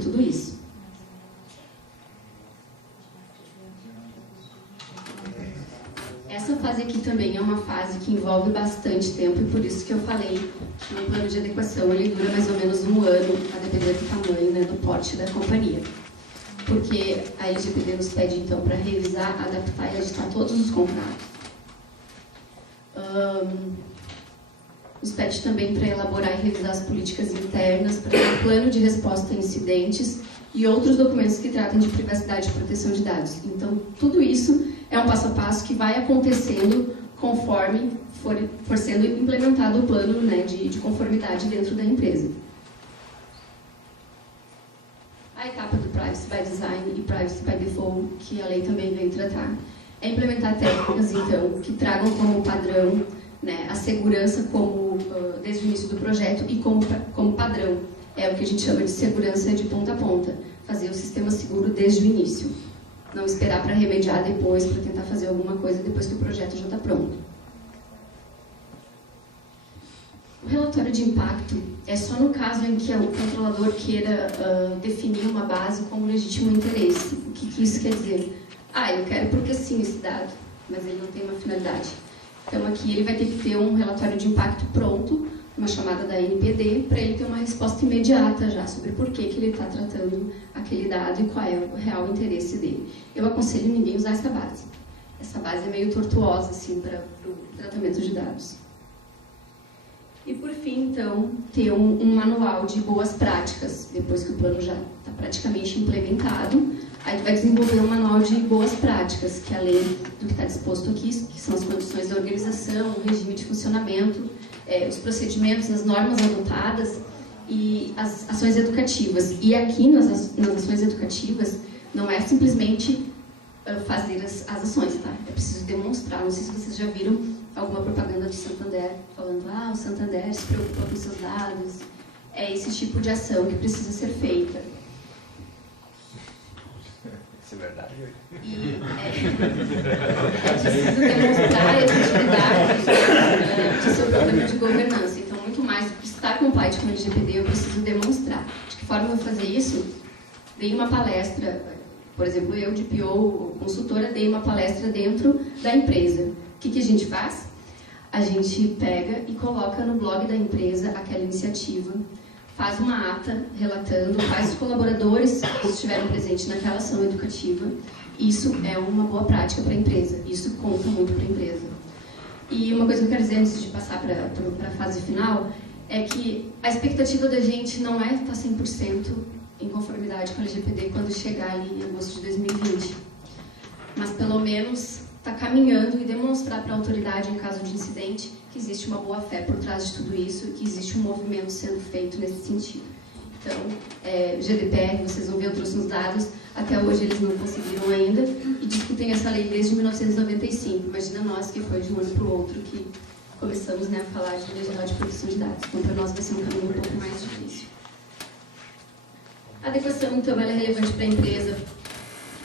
tudo isso. Essa fase aqui também é uma fase que envolve bastante tempo e por isso que eu falei que um plano de adequação ele dura mais ou menos 1 ano, a depender do tamanho, né, do porte da companhia. Porque a LGPD nos pede, então, para revisar, adaptar e editar todos os contratos. Nos pede também para elaborar e revisar as políticas internas, para ter um plano de resposta a incidentes e outros documentos que tratam de privacidade e proteção de dados. Então, tudo isso é um passo a passo que vai acontecendo conforme for sendo implementado o plano, né, de conformidade dentro da empresa. A etapa do Privacy by Design e Privacy by Default, que a lei também vem tratar, é implementar técnicas, então, que tragam como padrão, né, a segurança desde o início do projeto e como padrão. É o que a gente chama de segurança de ponta a ponta. Fazer o sistema seguro desde o início. Não esperar para remediar depois, para tentar fazer alguma coisa depois que o projeto já está pronto. O relatório de impacto é só no caso em que o controlador queira definir uma base como legítimo interesse. O que isso quer dizer? Eu quero porque sim esse dado, mas ele não tem uma finalidade. Então aqui ele vai ter que ter um relatório de impacto pronto, uma chamada da NPD, para ele ter uma resposta imediata já sobre por que ele está tratando aquele dado e qual é o real interesse dele. Eu aconselho ninguém usar essa base. Essa base é meio tortuosa assim, para o tratamento de dados. E por fim, então, ter um manual de boas práticas, depois que o plano já está praticamente implementado. Aí tu vai desenvolver um manual de boas práticas, que além do que está disposto aqui, que são as condições da organização, o regime de funcionamento, os procedimentos, as normas adotadas e as ações educativas. E aqui, nas ações educativas, não é simplesmente fazer as ações, tá? É preciso demonstrar. Não sei se vocês já viram alguma propaganda de Santander falando o Santander se preocupa com seus dados. É esse tipo de ação que precisa ser feita. Isso é verdade. E é preciso demonstrar a efetividade do seu programa de governança. Então, muito mais do que estar compliant com o LGPD, eu preciso demonstrar. De que forma eu vou fazer isso? Dei uma palestra, por exemplo, eu de PO, consultora, dei uma palestra dentro da empresa. O que a gente faz? A gente pega e coloca no blog da empresa aquela iniciativa, faz uma ata relatando, faz os colaboradores que estiveram presentes naquela ação educativa. Isso é uma boa prática para a empresa, isso conta muito para a empresa. E uma coisa que eu quero dizer antes de passar para a fase final é que a expectativa da gente não é estar 100% em conformidade com a LGPD quando chegar ali em agosto de 2020, mas pelo menos está caminhando e demonstrar para a autoridade, em caso de incidente, que existe uma boa-fé por trás de tudo isso e que existe um movimento sendo feito nesse sentido. Então, GDPR, vocês vão ver, eu trouxe uns dados, até hoje eles não conseguiram ainda e discutem essa lei desde 1995. Imagina nós que foi de um ano para o outro que começamos, né, a falar de Lei Geral de Proteção de Dados. Então, para nós vai ser um caminho um pouco mais difícil. A adequação, então, ela é relevante para a empresa,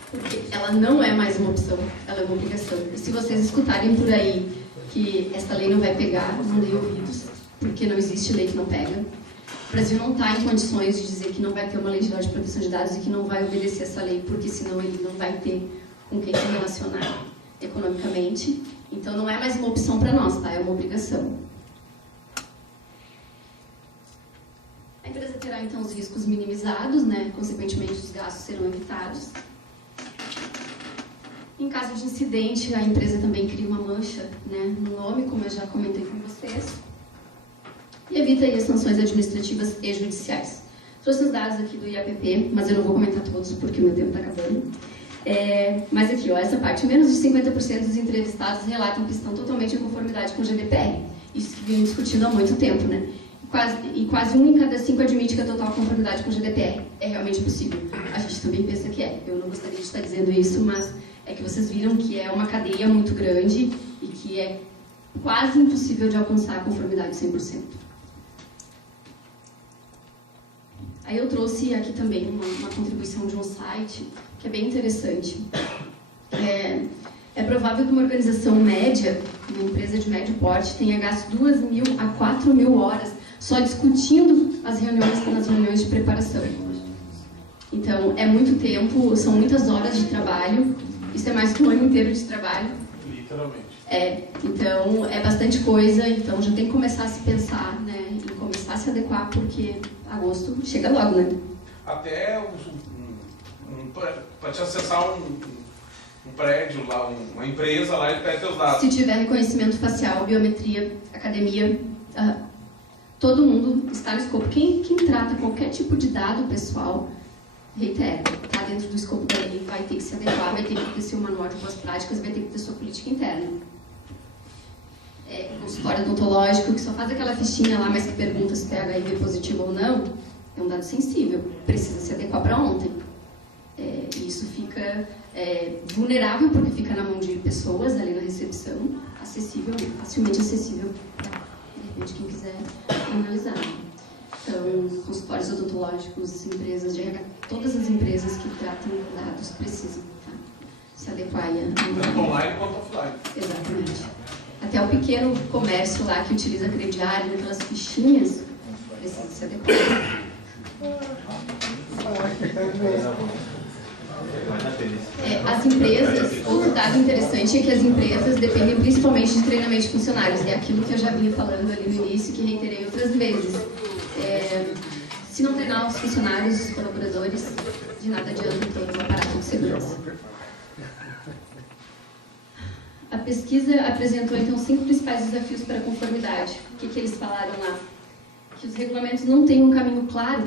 porque ela não é mais uma opção, ela é uma obrigação. E se vocês escutarem por aí que essa lei não vai pegar, não deem ouvidos, porque não existe lei que não pega. O Brasil não está em condições de dizer que não vai ter uma lei geral de proteção de dados e que não vai obedecer essa lei, porque senão ele não vai ter com quem se relacionar economicamente. Então não é mais uma opção para nós, tá? É uma obrigação. A empresa terá então os riscos minimizados, né? Consequentemente os gastos serão evitados. Em caso de incidente, a empresa também cria uma mancha, né, no nome, como eu já comentei com vocês, e evita aí as sanções administrativas e judiciais. Trouxe os dados aqui do IAPP, mas eu não vou comentar todos porque o meu tempo está acabando. Mas aqui, essa parte, menos de 50% dos entrevistados relatam que estão totalmente em conformidade com o GDPR. Isso que vem discutindo há muito tempo, né? Quase 1 em cada 5 admite que a total conformidade com o GDPR é realmente possível. A gente também pensa que é. Eu não gostaria de estar dizendo isso, mas é que vocês viram que é uma cadeia muito grande e que é quase impossível de alcançar a conformidade 100%. Aí eu trouxe aqui também uma contribuição de um site que é bem interessante. É provável que uma organização média, uma empresa de médio porte, tenha gasto 2.000 a 4.000 horas só discutindo as reuniões de preparação. Então, é muito tempo, são muitas horas de trabalho, isso é mais que um ano inteiro de trabalho. Literalmente. Então, é bastante coisa, então já tem que começar a se pensar, né, em começar a se adequar, porque agosto chega logo, né? Até para te acessar um prédio lá, uma empresa lá, ele pede teus dados. Se tiver reconhecimento facial, biometria, academia, todo mundo está no escopo. Quem trata qualquer tipo de dado pessoal, reitero, está dentro do escopo da lei, vai ter que se adequar, vai ter que ter seu manual de boas práticas, vai ter que ter sua política interna. Consultório odontológico, que só faz aquela fichinha lá, mas que pergunta se tem HIV positivo ou não, é um dado sensível, precisa se adequar para ontem. E isso fica vulnerável, porque fica na mão de pessoas ali na recepção, acessível, facilmente acessível para, de repente, quem quiser analisar. Então, consultórios odontológicos, empresas de RH, todas as empresas que tratam dados precisam se adequar tanto online quanto offline. Exatamente. Até o pequeno comércio lá que utiliza crediário, aquelas fichinhas, precisa se adequar. As empresas, outro dado interessante é que as empresas dependem principalmente de treinamento de funcionários. É aquilo que eu já vinha falando ali no início, que reiterei outras vezes. Se não treinar os funcionários, os colaboradores, de nada adianta todo o aparato de segurança. A pesquisa apresentou, então, 5 principais desafios para a conformidade. O que eles falaram lá? Que os regulamentos não têm um caminho claro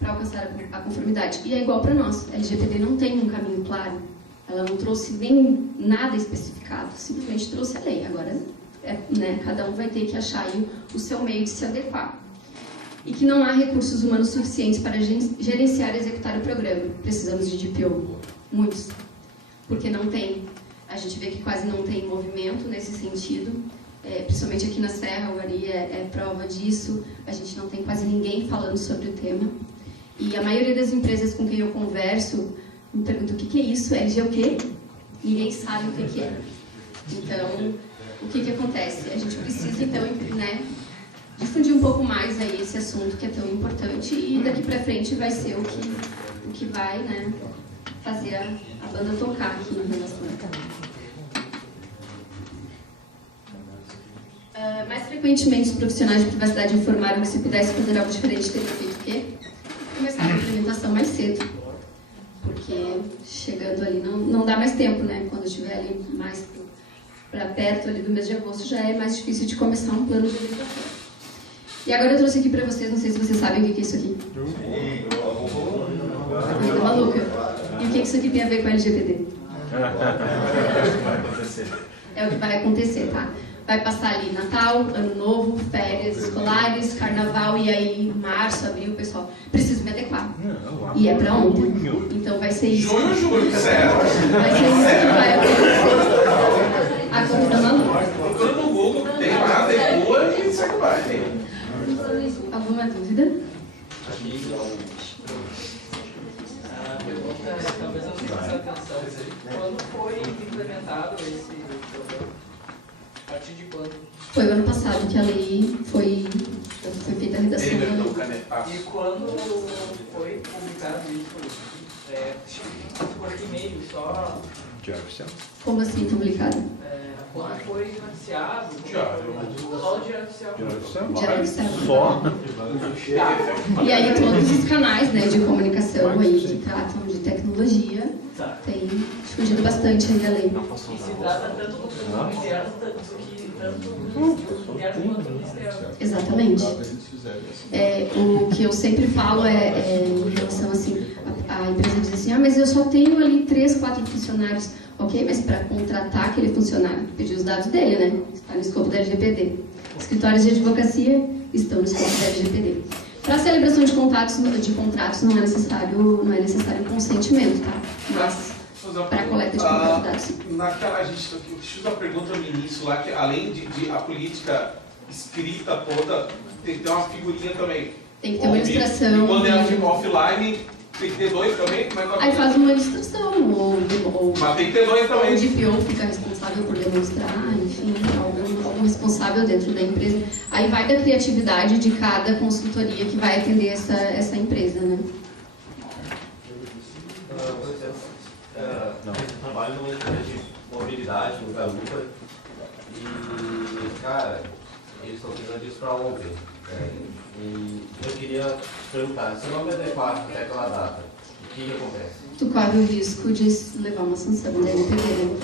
para alcançar a conformidade. E é igual para nós. A LGPD não tem um caminho claro. Ela não trouxe nem nada especificado, simplesmente trouxe a lei. Agora, cada um vai ter que achar aí o seu meio de se adequar. E que não há recursos humanos suficientes para gerenciar e executar o programa. Precisamos de DPO. Muitos. Porque não tem. A gente vê que quase não tem movimento nesse sentido. Principalmente aqui na Serra, o Ari é prova disso. A gente não tem quase ninguém falando sobre o tema. E a maioria das empresas com quem eu converso me pergunta o que é isso, LG o quê? Ninguém sabe o que é. Então, o que acontece? A gente precisa, então, difundir um pouco mais aí esse assunto que é tão importante e daqui para frente vai ser o que vai, fazer a banda tocar aqui em relação a mais frequentemente, os profissionais de privacidade informaram que se pudesse fazer algo diferente, teria feito o quê? Começar a implementação mais cedo. Porque chegando ali não dá mais tempo, Quando estiver ali mais para perto ali do mês de agosto, já é mais difícil de começar um plano de habilitação. E agora eu trouxe aqui para vocês, não sei se vocês sabem o que é isso aqui. Coisa maluca. E o que isso aqui tem a ver com a LGPD? É o que vai acontecer, tá? Vai passar ali Natal, Ano Novo, férias escolares, Carnaval, e aí março, abril, pessoal, preciso me adequar. E é pra ontem. Então vai ser isso. Julho, sério. Vai ser isso que vai acontecer. A coisa maluca. Procura no Google, tem lá, adequa e segue o baile. Alguma dúvida? Talvez eu não preste atenção. Quando foi implementado esse programa? A partir de quando? Foi o ano passado que a lei foi feita a redação. E quando foi publicado isso? Por e-mail só? Diário Oficial. Como assim publicado? Quando foi noticiado? Só o Diário Oficial. Diário Oficial. Só. E aí todos os canais de comunicação aí que tratam de tecnologia têm difundido bastante aí a lei. E se trata tanto do programa interno, tanto do interno quanto do externo. Exatamente. O que eu sempre falo em relação assim, a empresa diz assim, mas eu só tenho ali 3, 4 funcionários. Ok, mas para contratar aquele funcionário, pedir os dados dele, Está no escopo da LGPD. Escritórios de advocacia estão no escopo da LGPD. Para a celebração de contratos não é necessário consentimento, tá? Mas para a coleta de dados. A gente fiz uma pergunta no início lá, que além de a política escrita toda, tem que ter uma figurinha também. Tem que ter uma ilustração. E quando ela fica offline, tem que ter 2 também? Como é que aí faz uma ilustração, mas tem que ter 2 também. O DPO fica responsável por demonstrar, enfim, algum responsável dentro da empresa. Aí vai da criatividade de cada consultoria que vai atender essa empresa, trabalho numa empresa de mobilidade no Garupa e, cara, eles estão precisando disso para ontem. E eu queria perguntar, se não me adequar até aquela data, o que acontece? Tu corre o risco de levar uma sanção da NPD, né?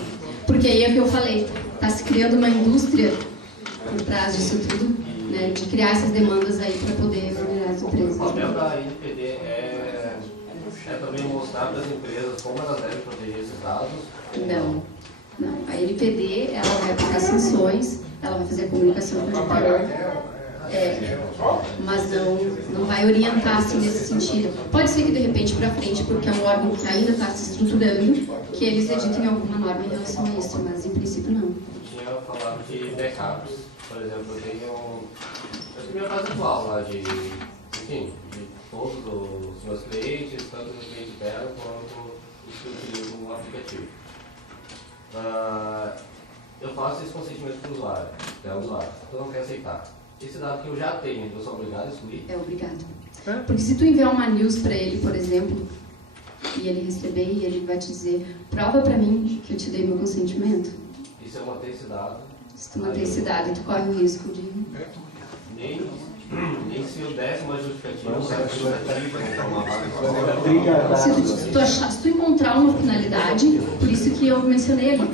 Porque aí é o que eu falei, está se criando uma indústria por trás disso tudo, né, de criar essas demandas aí para poder melhorar as empresas. O papel da NPD é também mostrar para as empresas como elas devem proteger esses dados? Não. A NPD, ela vai aplicar sanções, ela vai fazer a comunicação com o DPO, mas não vai orientar assim nesse sentido. Pode ser que de repente para frente, porque é um órgão que ainda está se estruturando, que eles editem alguma norma em relação a isso, mas em princípio não. Eu tinha falado de backups, por exemplo, eu tenho minha base atual lá de todos os meus clientes, tanto no cliente interno quanto os que utilizam no aplicativo. Eu faço esse consentimento para o usuário, eu não quero aceitar. Esse dado que eu já tenho, eu sou obrigado a excluir? É obrigado. Porque se tu enviar uma news para ele, por exemplo, e ele receber e ele vai te dizer, prova para mim que eu te dei meu consentimento. E se eu manter esse dado? Se tu manter esse dado, tu corre o risco de... Nem se eu desse uma justificativa, se tu encontrar uma finalidade, por isso que eu mencionei ali,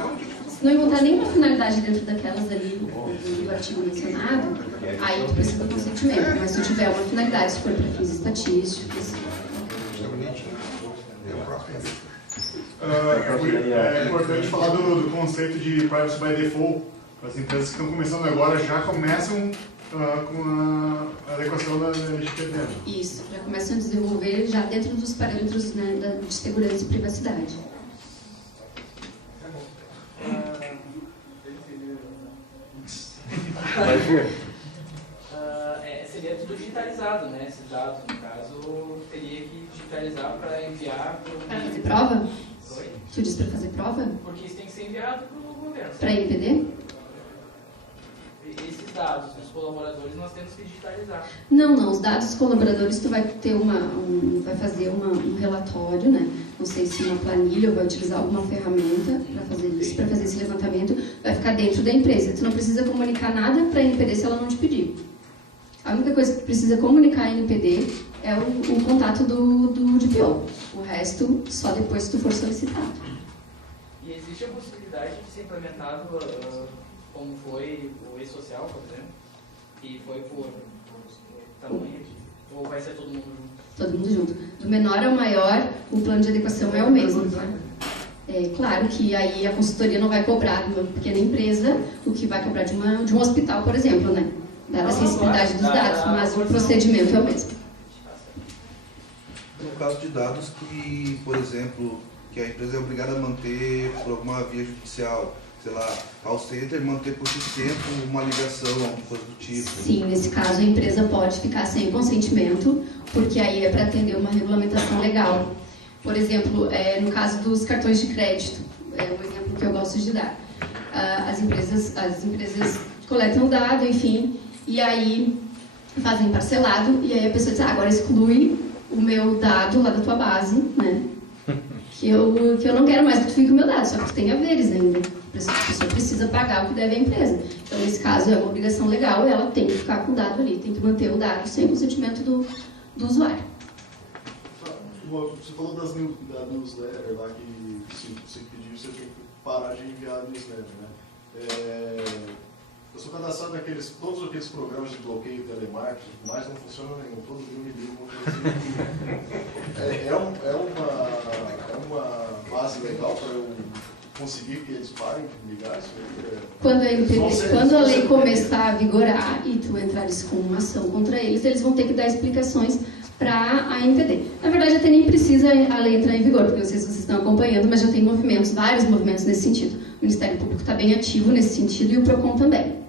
se não encontrar nenhuma finalidade dentro daquelas ali do artigo mencionado, aí tu precisa do consentimento, mas se tu tiver uma finalidade, se for para fins estatísticos... É importante falar do conceito de privacy by default. As empresas que estão começando agora já começam com a adequação da LGPD. Isso, já começam a desenvolver já dentro dos parâmetros, né, de segurança e privacidade. Seria tudo digitalizado, né? Esses dados, no caso, teria que digitalizar para enviar para fazer prova? Oi? Tu disse para fazer prova? Porque isso tem que ser enviado para o governo. Para a NPD? Esses dados dos colaboradores nós temos que digitalizar. Não, os dados dos colaboradores tu vai ter vai fazer um relatório, né? Não sei se uma planilha ou vai utilizar alguma ferramenta para fazer isso, para fazer esse levantamento, vai ficar dentro da empresa. Tu não precisa comunicar nada para a NPD se ela não te pedir. A única coisa que tu precisa comunicar à NPD é o contato do DPO. O resto, só depois que tu for solicitado. E existe a possibilidade de ser implementado como foi o e-social, por exemplo, que foi por tamanho, ou vai ser todo mundo junto? Todo mundo junto. Do menor ao maior, o plano de adequação é o mesmo, tá? É claro que aí a consultoria não vai cobrar de uma pequena empresa o que vai cobrar de um hospital, por exemplo, né? Dada a sensibilidade dos dados, mas o procedimento é o mesmo. No caso de dados que, por exemplo, que a empresa é obrigada a manter por alguma via judicial, sei lá, call center, manter por X tempo uma ligação, alguma coisa do tipo. Sim, nesse caso a empresa pode ficar sem consentimento, porque aí é para atender uma regulamentação legal. Por exemplo, no caso dos cartões de crédito, é um exemplo que eu gosto de dar. As empresas coletam o dado, enfim, e aí fazem parcelado, e aí a pessoa diz, agora exclui o meu dado lá da tua base, né? Que eu não quero mais que tu fique com o meu dado, só que tu tem haveres ainda. A pessoa precisa pagar o que deve à empresa. Então, nesse caso, é uma obrigação legal, ela tem que ficar com o dado ali, tem que manter o dado sem consentimento do usuário. Você falou da newsletter lá que se você pediu, você tem que parar de enviar a newsletter, né? Eu sou cadastrado naqueles, todos aqueles programas de bloqueio telemarketing, mas não funcionam nenhum, todos me ligam. É uma base legal para eu conseguir que eles parem de ligar? Quando a lei começar a vigorar e tu entrares com uma ação contra eles, eles vão ter que dar explicações para a NPD. Na verdade, até nem precisa a lei entrar em vigor, porque não sei se vocês estão acompanhando, mas já tem vários movimentos nesse sentido. O Ministério Público está bem ativo nesse sentido e o PROCON também.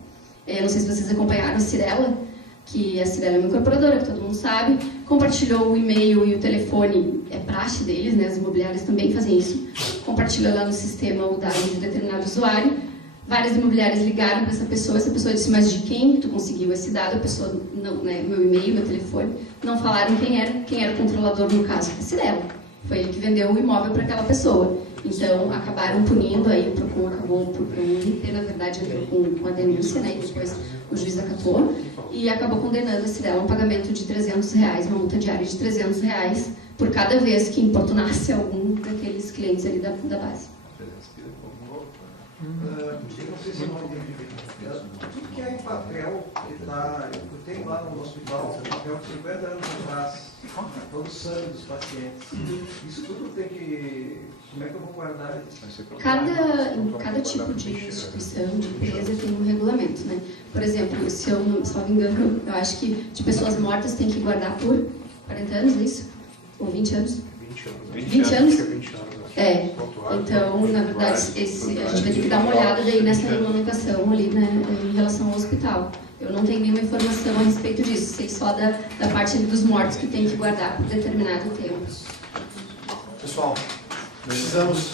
Não sei se vocês acompanharam a Cirela, que a Cirela é uma incorporadora, que todo mundo sabe, compartilhou o e-mail e o telefone, é praxe deles, né? As imobiliárias também fazem isso, compartilhou lá no sistema o dado de determinado usuário, várias imobiliárias ligaram para essa pessoa disse, mas de quem tu conseguiu esse dado? A pessoa, não, né, meu e-mail, meu telefone, não falaram quem era o controlador no caso, a Cirela. Foi ele que vendeu o imóvel para aquela pessoa. Então, acabaram punindo, aí o PROCON acabou por INPE, na verdade, entrou com a denúncia, né, e depois o juiz acatou, e acabou condenando a Cirela a um pagamento de R$300, uma multa diária de R$300, por cada vez que importunasse algum daqueles clientes ali da base. Tudo que é em papel, eu tenho lá no hospital, papel de 50 anos atrás, todo o sangue dos pacientes. Isso tudo tem que... Como é que eu vou guardar isso? Em cada tipo de instituição, de empresa, tem um regulamento, né? Por exemplo, se eu não me engano, eu acho que de pessoas mortas tem que guardar por 40 anos, é isso? Ou 20 anos? 20 anos? É. Então, na verdade, a gente vai ter que dar uma olhada daí nessa regulamentação ali, né, em relação ao hospital. Eu não tenho nenhuma informação a respeito disso, sei só da parte ali dos mortos que tem que guardar por determinado tempo. Pessoal, precisamos...